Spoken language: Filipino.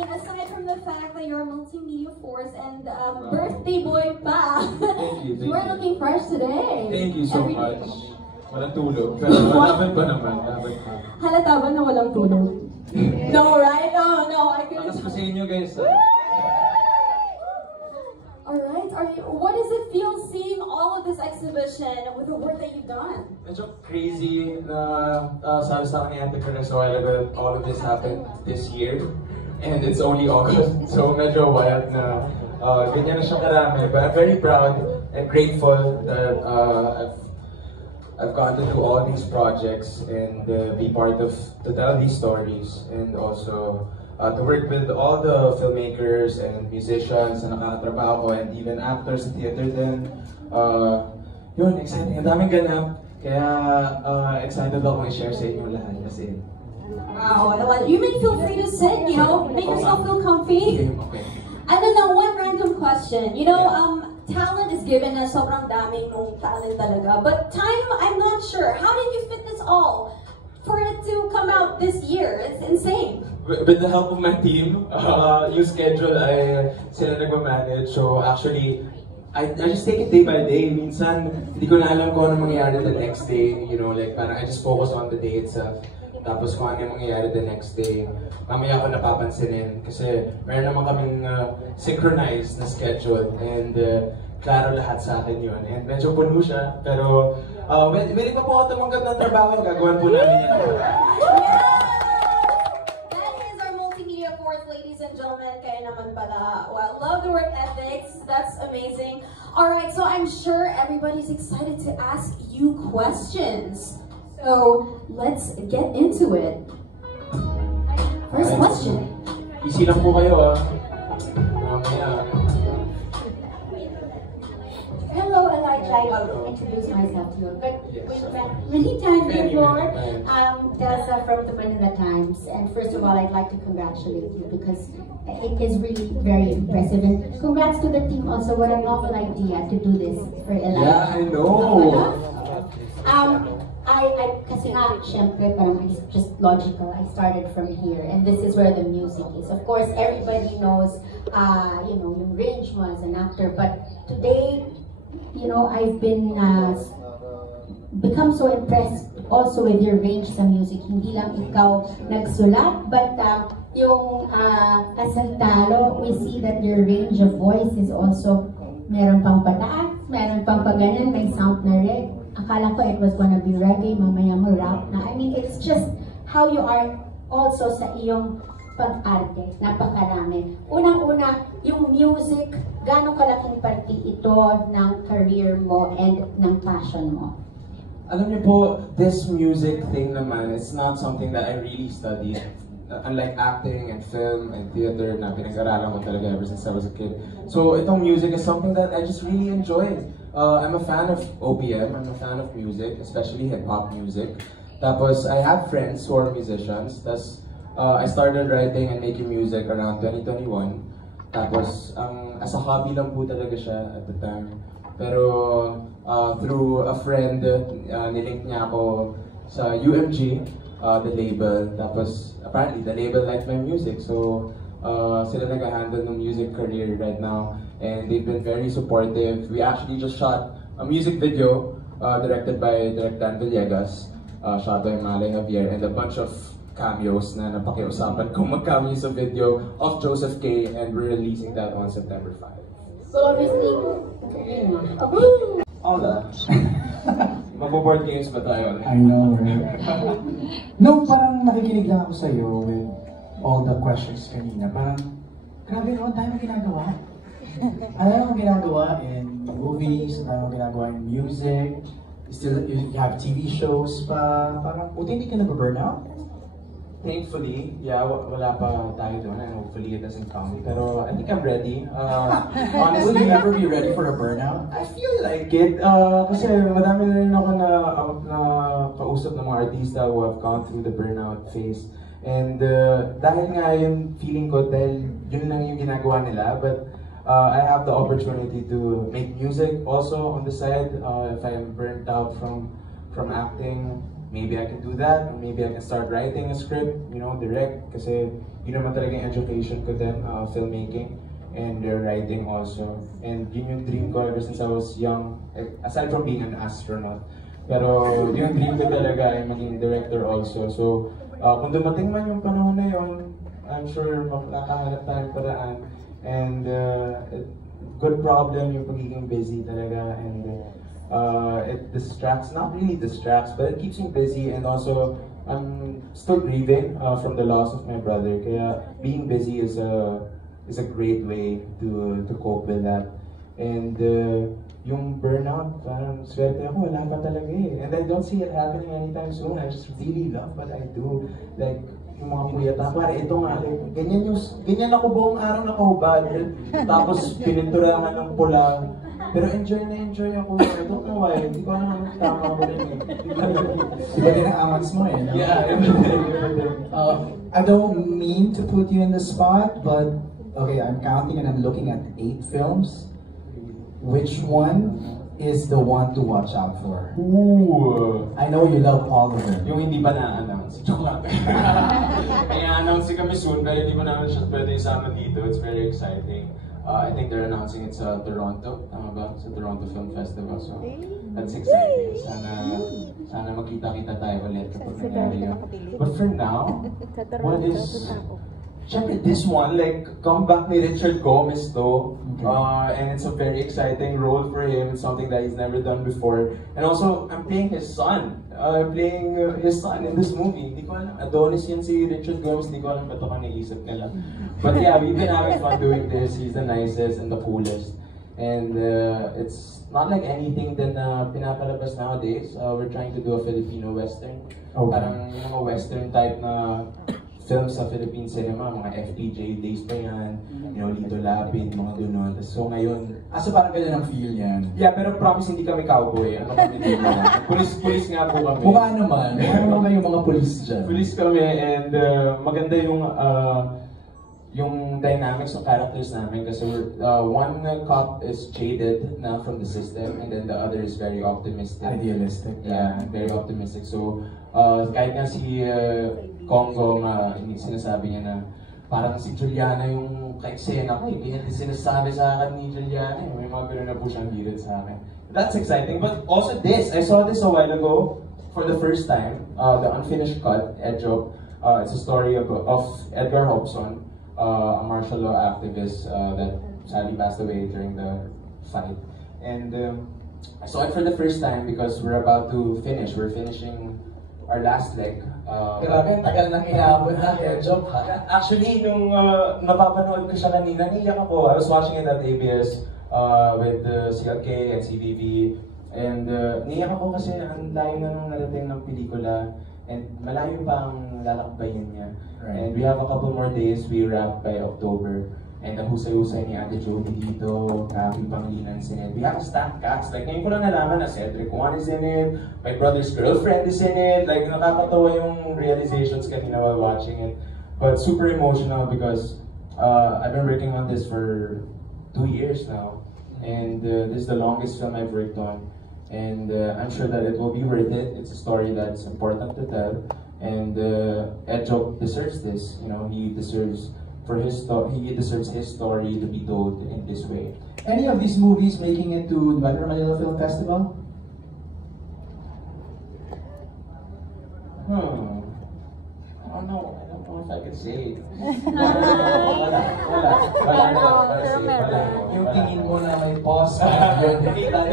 mean, aside from the fact that you're a multimedia force and birthday boy pa, you are looking fresh today. Thank you so much. Walang tulog, pero dapat pa naman. Halata ba na walang tulog? No, right? No, I couldn't. Takas pa sa inyo guys. Alright, what does it feel seeing all of this exhibition with the work that you've done? Medyo crazy na sabi sa akin ni Ate Caressa a while ago that all of this happened this year. And it's only August, so medyo wild na ganyan na siya karami. But I'm very proud and grateful that I've gotten to do all these projects and be part of, to tell these stories, and also to work with all the filmmakers and musicians na nakakatrabaho ko, and even actors sa theater din. Yun, exciting. Ang daming ganap. Kaya excited ako i-share sa inyo lahat kasi... Wow, you may feel free to sit, you know, make yourself feel comfy. Okay. And then one random question. You know, talent is given na sobrang daming mong talent talaga. But time, I'm not sure. How did you fit this all for it to come out this year? It's insane. With the help of my team, yung schedule ay sila nagmamanage. So actually, I just take it day by day. Minsan, hindi ko na alam kung ano mangyayari the next day. You know, like parang I just focus on the day itself. Tapos kung ano yung mangyayari the next day, mamaya ako napapansinin. Kasi meron naman kaming synchronized na schedule. And klaro lahat sa akin yun. And medyo puno siya. Pero hindi pa po ako tumanggap ng trabaho. Gagawin po namin yan. That is our multimedia force, ladies and gentlemen. Kaya naman pala. Well, love the work ethics. That's amazing. Alright, so I'm sure everybody's excited to ask you questions. So, let's get into it. First question. Easy lang po kayo mamaya. Hello, I'll introduce myself to you. But we've met many times before. Delsa from the Manila Times. And first of all, I'd like to congratulate you because it is really very impressive. And congrats to the team also. What a novel idea to do this for Elijah. Yeah, I know. Kasi nga, syempre, parang it's just logical. I started from here, and this is where the music is. Of course, everybody knows, you know, yung range mo as an actor. But today, you know, I've been become so impressed also with your range sa music. Hindi lang ikaw nagsulat, but yung kasantalo, we see that your range of voice is also meron pang pataas, meron pang paganan, may sound na red. Akala ko it was gonna be reggae, mamaya mo rap na. I mean, it's just how you are also sa iyong pag-arte. Napakarami. Unang-una, yung music, gano'ng kalaking parte ito ng career mo and ng passion mo? Alam niyo po, this music thing naman, it's not something that I really studied. Unlike acting and film and theater na pinag-aralan ko talaga ever since I was a kid. So itong music is something that I just really enjoy. I'm a fan of OPM, I'm a fan of music, especially hip-hop music. Tapos I have friends who are musicians. Tapos I started writing and making music around 2021. Tapos as a hobby lang po talaga siya at the time. Pero through a friend, nilink niya ako sa UMG, the label. Tapos apparently the label liked my music, so sila nag-handle ng music career right now, and they've been very supportive. We actually just shot a music video directed by Direk Dan Villegas, shot by Malay Javier, and a bunch of cameos na napakiusapan kung mag-cameo sa video of Joseph K, and we're releasing that on September 5. So obviously, All that. Magbo-board games ba tayo? I know, right? No, parang nakikinig lang ako sa'yo with all the questions kanina. Parang, grabe naman tayo ginagawa. Ano yung ginagawa in movies, ano yung ginagawa in music, still, you have TV shows pa, parang, buti hindi ka na-burnout? Thankfully, yeah, wala pa tayo doon, and hopefully it doesn't come. Pero I think I'm ready. Honestly, will you ever be ready for a burnout? I feel like it. Kasi madami na rin ako na kausap ng mga artista who have gone through the burnout phase. And dahil nga yung feeling ko, dahil yun lang yung ginagawa nila, but I have the opportunity to make music also on the side. If I'm burnt out from acting, maybe I can do that, or maybe I can start writing a script, you know, direct, kasi yun naman talaga yung education ko din, filmmaking and writing also. And yun yung dream ko ever since I was young, aside from being an astronaut. Pero yung dream ko talaga ay maging director also. So kung dumating man yung panahon na yun, I'm sure makakahanap tayong paraan. And good problem yung pagiging busy talaga. And it distracts, not really distracts, but it keeps me busy. And also, I'm still grieving from the loss of my brother. Kaya being busy is a great way to cope with that. And yung burnout, parang swerte ako, wala pa talaga eh. And I don't see it happening anytime soon. I just really love what I do. Like, yung mga puyata, pare, ito nga, ganyan ako buong araw nakahubad. Tapos pininturahan ng pula. Pero enjoy na enjoy ako. I don't know why. Hindi ko alam anong tama ko rin eh. Iba din ang amats mo eh. No? Yeah, I don't mean to put you in the spot, but okay, I'm counting and I'm looking at 8 films. Which one is the one to watch out for? Ooh. I know you love all of them. Yung hindi pa na-announce. Joke lang. May announce kami soon, pero hindi mo naman siya pwede isama dito. It's very exciting. I think they're announcing it sa Toronto. Tama ba? Sa Toronto Film Festival. So, that's exciting. Sana magkita-kita tayo ulit kapag nangyari yun. But for now, what is... Siyempre, this one, like, comeback ni Richard Gomez to. And it's a very exciting role for him. It's something that he's never done before. And also, I'm playing his son. I'm playing his son in this movie. Hindi ko alam. Adonis yun si Richard Gomez. Hindi ko alam ba't ako naisip nila. But yeah, we've been having fun doing this. He's the nicest and the coolest. And it's not like anything that pinapalabas nowadays. We're trying to do a Filipino Western. Okay. Parang yung mga Western type na films sa Philippine cinema, mga FPJ days pa yan, you know, Lito Lapid, mga gano'n. So ngayon, So parang ganyan ang feel yan. yeah, pero promise hindi kami cowboy. Ano kami dito? Pulis nga po kami. Mukha naman. Mukha naman kayong mga police dyan. Pulis kami and maganda yung dynamics ng characters namin kasi one cop is jaded na from the system and then the other is very optimistic. Idealistic. Yeah, very optimistic. So, kahit nga si Congo, sinasabi niya na parang si Juliana yung ka-eksena ko, hindi niya sinasabi sa akin ni Juliana. May mga gano'n na po siyang girid sa akin. That's exciting. But also this, I saw this a while ago for the first time, the unfinished cut, Edjo. It's a story of Edgar Hobson, a martial law activist that sadly passed away during the fight. And I saw it for the first time because we're about to finish. We're finishing our last leg. Grabe, tagal nang inaabot na, joke ha? Actually, nung napapanood ko siya kanina, niyak ako. I was watching it at ABS with CLK and CBB. And niyak ako kasi ang layo na nung narating ng pelikula. And malayo pa ang lalakbayin niya. Right. And we have a couple more days. We wrap by October. And ang husay-husay ni Ate Jody dito, Kathy Pangilinan is in it. We have a stacked cast. Like, ngayon ko lang nalaman na Cedric Juan is in it, my brother's girlfriend is in it. Like, nakakatawa yung realizations kanina while watching it. But super emotional because I've been working on this for 2 years now. And this is the longest film I've worked on. And I'm sure that it will be worth it. It's a story that's important to tell. And Edjo deserves this. You know, he deserves his story to be told in this way. Any of these movies making it to the Metro Manila Film Festival? I don't know if I can say it. Wala. Yung tingin mo na may pause.